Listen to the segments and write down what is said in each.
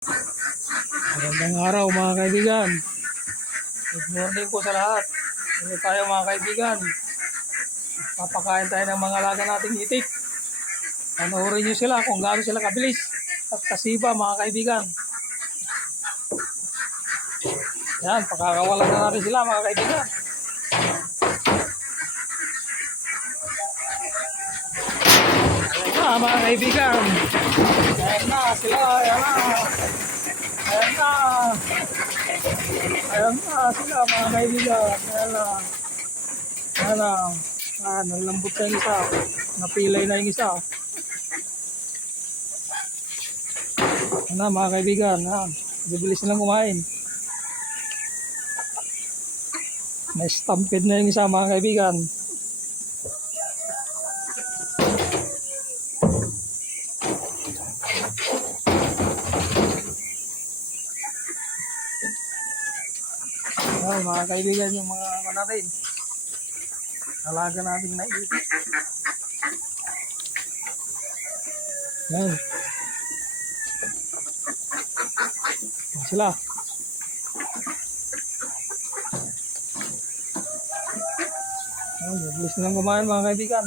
Magandang araw mga kaibigan. Good morning po sa lahat. Ano tayo mga kaibigan? Papakain tayo ng mga alaga nating itik. Panoorin nyo sila kung gaano sila kabilis at kasiba mga kaibigan. Yan, pakakawalan na natin sila mga kaibigan. Ayan na mga kaibigan. Ayan na sila, ayan na. Ayan na. Ayan na sila mga kaibigan. Ayan na. Ayan na. Nalambot na yung isa. Napilay na yung isa. Ayan na mga kaibigan. Bibilis nilang kumain. Na-stampede na yung isa mga kaibigan. Ayan mga kaibigan yung mga natin. Alaga nating naiit. Ayan. Ayan sila. Ayan, bilis nilang kumain mga kaibigan.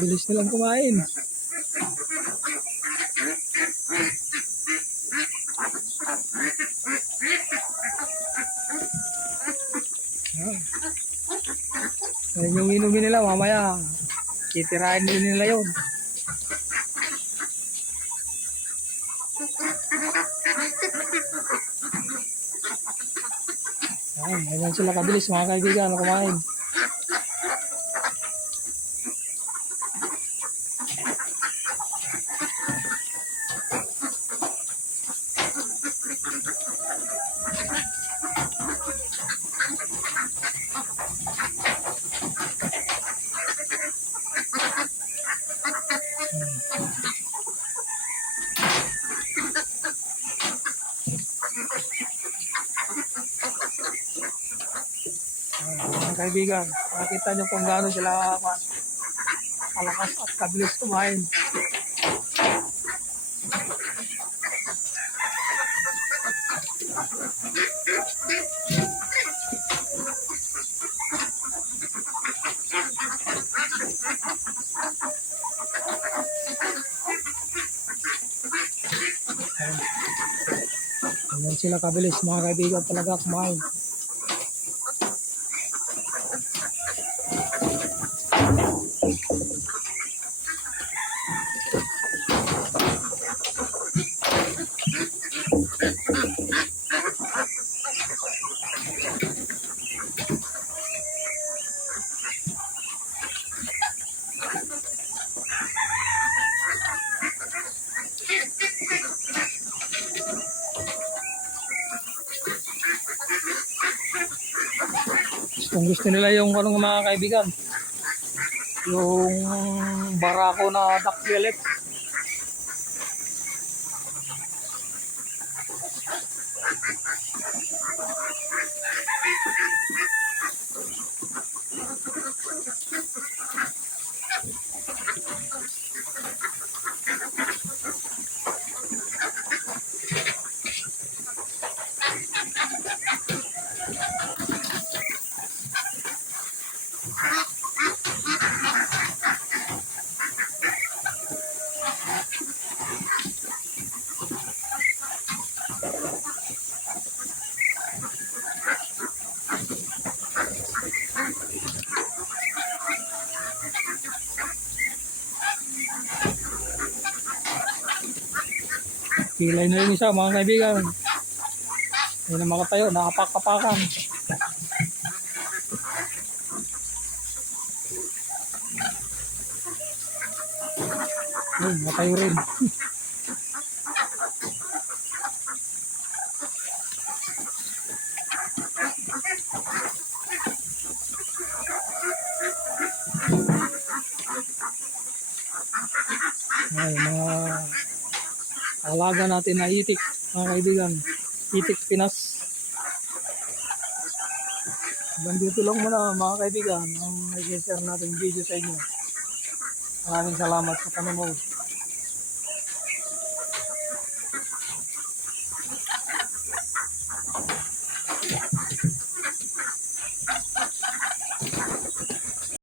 Bilis nilang kumain. Ayan yung inumin nila mamaya. Titirahin din nila yun. Ayan sila kabilis mga kaibigan kumain. Mga kaibigan, makita nyo kung gaano sila kalakas at kabilis kumain. Ayan sila kabilis mga kaibigan talaga kumain. Kung gusto nila yung mga kaibigan, yung barako na duck fillet. Kilay na yung isa mga kaibigan. Hindi na makatayo, nakapak-kapakan. Matayo rin. Ay, mga alaga natin na itik, mga kaibigan. Itik Pinas. Bandito lang muna mga kaibigan ang nag-share natin video sa inyo. Maraming salamat sa panonood.